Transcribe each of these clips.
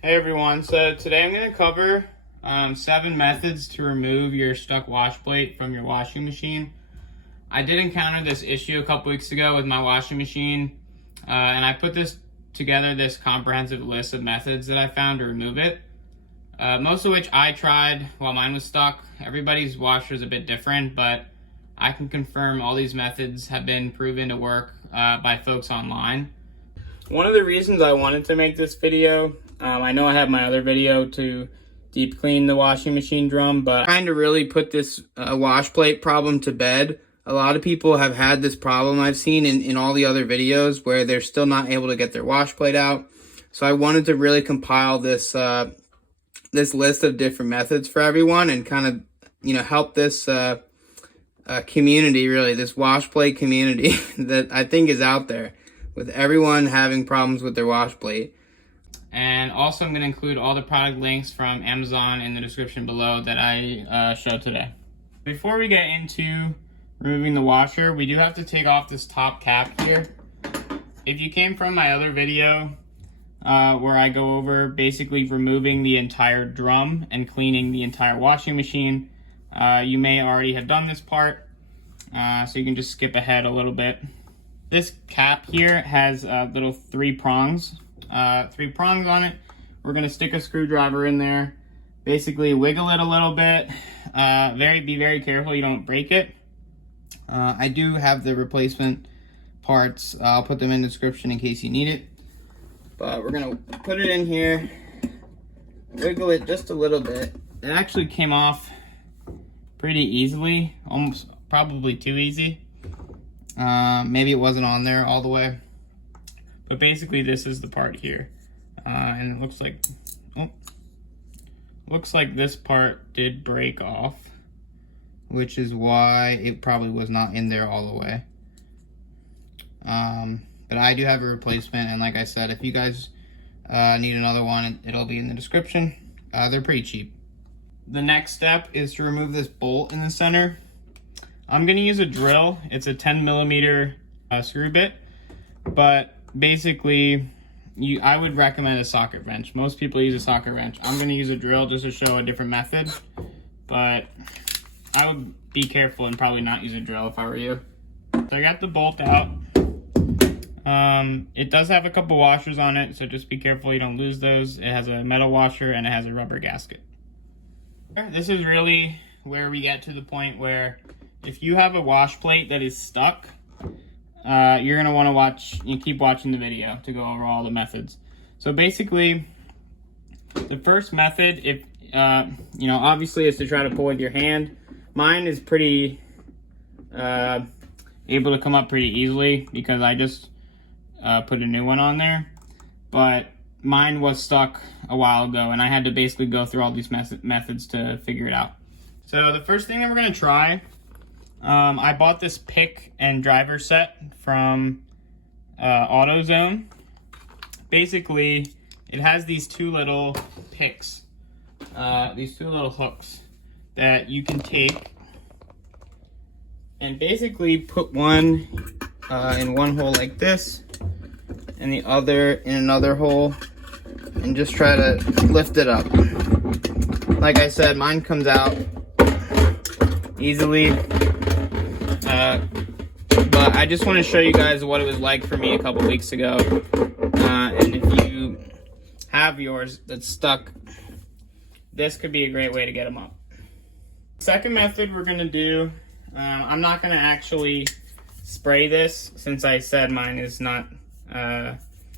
Hey everyone, so today I'm going to cover 7 methods to remove your stuck wash plate from your washing machine. I did encounter this issue a couple weeks ago with my washing machine, and I put together this comprehensive list of methods that I found to remove it, most of which I tried while mine was stuck. Everybody's washer is a bit different, but I can confirm all these methods have been proven to work by folks online. One of the reasons I wanted to make this video, I know I have my other video to deep clean the washing machine drum, but I'm trying to really put this wash plate problem to bed. A lot of people have had this problem I've seen in all the other videos where they're still not able to get their wash plate out. So I wanted to really compile this this list of different methods for everyone and kind of, help this community, really, this wash plate community that I think is out there, with everyone having problems with their wash plate. And also I'm going to include all the product links from Amazon in the description below that I showed today. Before we get into removing the washer, we do have to take off this top cap here. If you came from my other video where I go over basically removing the entire drum and cleaning the entire washing machine, you may already have done this part, so you can just skip ahead a little bit. This cap here has little three prongs on it. We're gonna stick a screwdriver in there, basically wiggle it a little bit. Be very careful you don't break it. I do have the replacement parts. I'll put them in the description in case you need it. But we're gonna put it in here, wiggle it just a little bit. It actually came off pretty easily, almost probably too easy. Maybe it wasn't on there all the way, but basically this is the part here, and it looks like this part did break off, which is why it probably was not in there all the way. But I do have a replacement, and like I said, if you guys need another one, it'll be in the description. They're pretty cheap. The next step is to remove this bolt in the center. I'm going to use a drill. It's a 10mm screw bit, but basically I would recommend a socket wrench. Most people use a socket wrench. I'm going to use a drill just to show a different method, but I would be careful and probably not use a drill if I were you. So I got the bolt out. It does have a couple washers on it, so just be careful you don't lose those. It has a metal washer and it has a rubber gasket. This is really where we get to the point where if you have a wash plate that is stuck, you're going to want to keep watching the video to go over all the methods. So basically, the first method, if obviously, is to try to pull with your hand. Mine is pretty able to come up pretty easily because I just put a new one on there. But mine was stuck a while ago, and I had to basically go through all these methods to figure it out. So the first thing that we're going to try, I bought this pick and driver set from AutoZone. Basically, it has these two little picks, these two little hooks that you can take and basically put one in one hole like this and the other in another hole, and just try to lift it up. Like I said, mine comes out easily. But I just want to show you guys what it was like for me a couple weeks ago. And if you have yours that's stuck, this could be a great way to get them up. Second method we're going to do, I'm not going to actually spray this since I said mine is not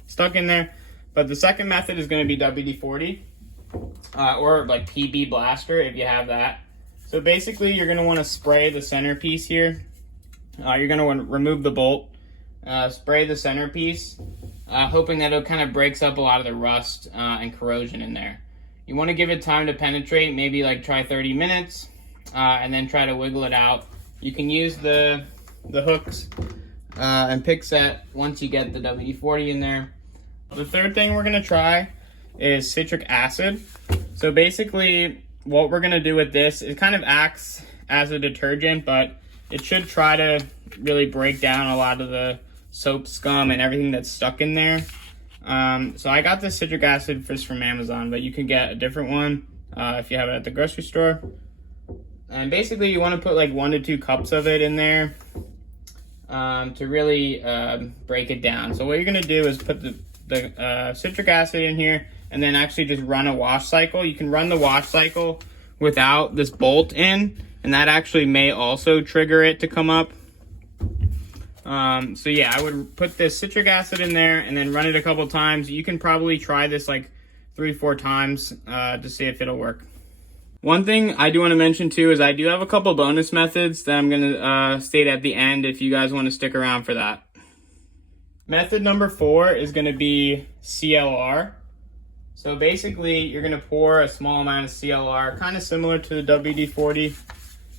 stuck in there. But the second method is going to be WD-40 or like PB Blaster if you have that. So basically you're going to want to spray the centerpiece here. You're going to want to remove the bolt, spray the centerpiece, hoping that it kind of breaks up a lot of the rust and corrosion in there. You want to give it time to penetrate, maybe like try 30 minutes, and then try to wiggle it out. You can use the hooks and pick set once you get the WD-40 in there. The third thing we're going to try is citric acid. So basically what we're going to do with this, it kind of acts as a detergent, but it should try to really break down a lot of the soap scum and everything that's stuck in there. So I got this citric acid just from Amazon, but you can get a different one if you have it at the grocery store. And basically you want to put like 1 to 2 cups of it in there to really break it down. So what you're going to do is put the citric acid in here and then actually just run a wash cycle. You can run the wash cycle without this bolt in, and that actually may also trigger it to come up. So yeah, I would put this citric acid in there and then run it a couple times. You can probably try this like 3-4 times to see if it'll work. One thing I do want to mention too is I do have a couple bonus methods that I'm going to state at the end if you guys want to stick around for that. Method number 4 is going to be CLR. So basically you're going to pour a small amount of CLR, kind of similar to the WD-40,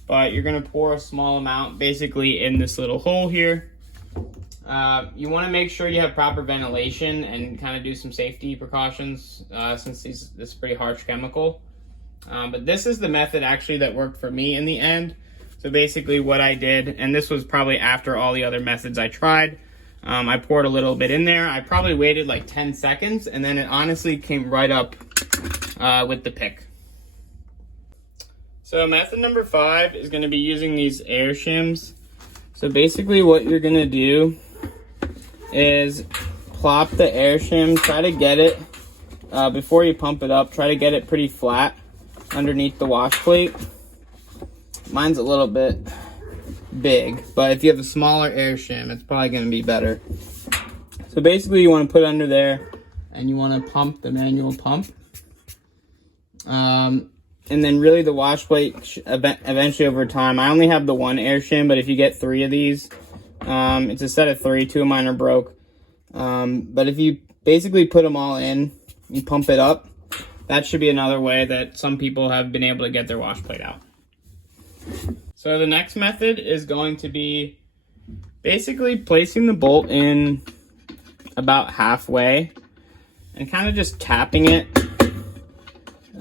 but you're going to pour a small amount basically in this little hole here. You want to make sure you have proper ventilation and kind of do some safety precautions since this is pretty harsh chemical. But this is the method actually that worked for me in the end. So basically what I did, and this was probably after all the other methods I tried, I poured a little bit in there. I probably waited like 10 seconds and then it honestly came right up with the pick. So method number 5 is going to be using these air shims. So basically what you're going to do is plop the air shim, try to get it, before you pump it up, try to get it pretty flat underneath the wash plate. Mine's a little bit big, but if you have a smaller air shim, it's probably going to be better. So basically you want to put it under there and you want to pump the manual pump. And then really the wash plate eventually over time, I only have the 1 air shim, but if you get 3 of these, it's a set of 3, 2 of mine are broke. But if you basically put them all in, you pump it up, that should be another way that some people have been able to get their wash plate out. So the next method is going to be basically placing the bolt in about halfway and kind of just tapping it,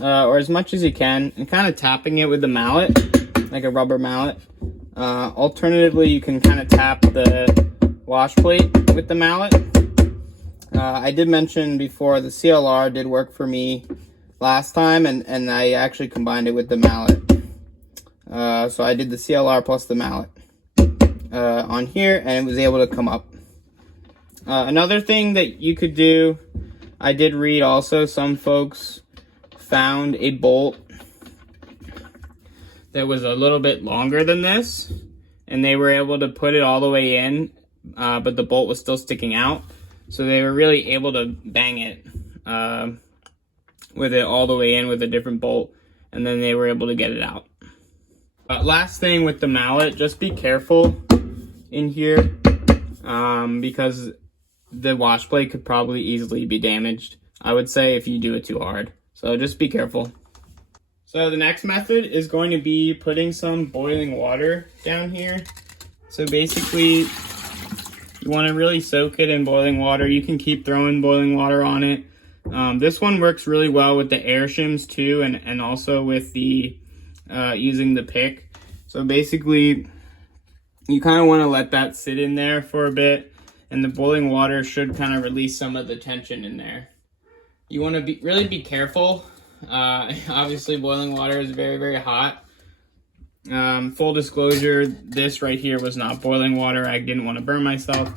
or as much as you can, and kind of tapping it with the mallet, like a rubber mallet. Alternatively, you can kind of tap the wash plate with the mallet. I did mention before the CLR did work for me last time, and I actually combined it with the mallet. So I did the CLR plus the mallet on here, and it was able to come up. Another thing that you could do, I did read also, some folks found a bolt that was a little bit longer than this, and they were able to put it all the way in, but the bolt was still sticking out. So they were really able to bang it with it all the way in with a different bolt, and then they were able to get it out. Last thing with the mallet, just be careful in here because the wash plate could probably easily be damaged, I would say, if you do it too hard. So just be careful. So the next method is going to be putting some boiling water down here. So basically, you want to really soak it in boiling water. You can keep throwing boiling water on it. This one works really well with the air shims too, and also with the using the pick. So basically, you kind of want to let that sit in there for a bit, and the boiling water should kind of release some of the tension in there. You want to really be careful. Obviously, boiling water is very, very hot. Full disclosure, this right here was not boiling water. I didn't want to burn myself.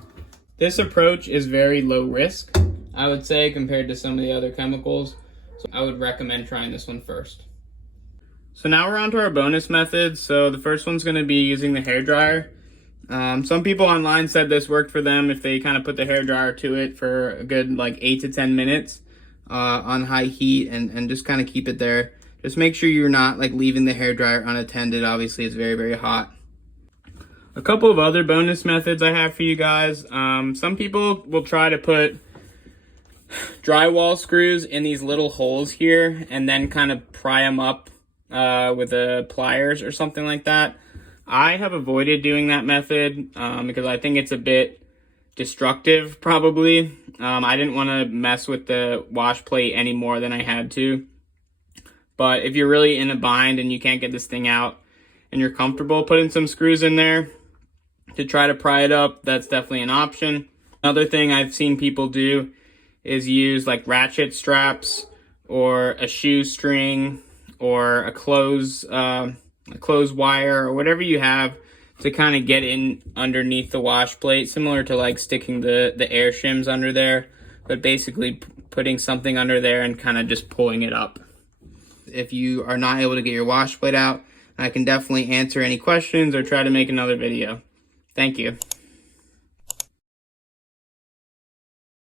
This approach is very low risk, I would say, compared to some of the other chemicals. So I would recommend trying this one first. So now we're on to our bonus methods. So the first one's going to be using the hairdryer. Some people online said this worked for them if they kind of put the hairdryer to it for a good like 8 to 10 minutes on high heat and just kind of keep it there. Just make sure you're not like leaving the hairdryer unattended. Obviously, it's very, very hot. A couple of other bonus methods I have for you guys. Some people will try to put drywall screws in these little holes here and then kind of pry them up with the pliers or something like that. I have avoided doing that method because I think it's a bit destructive probably. I didn't want to mess with the wash plate any more than I had to. But if you're really in a bind and you can't get this thing out and you're comfortable putting some screws in there to try to pry it up, that's definitely an option. Another thing I've seen people do is use like ratchet straps or a shoestring or a clothes wire or whatever you have to kind of get in underneath the wash plate, similar to like sticking the air shims under there, but basically putting something under there and kind of just pulling it up. If you are not able to get your wash plate out, I can definitely answer any questions or try to make another video. Thank you.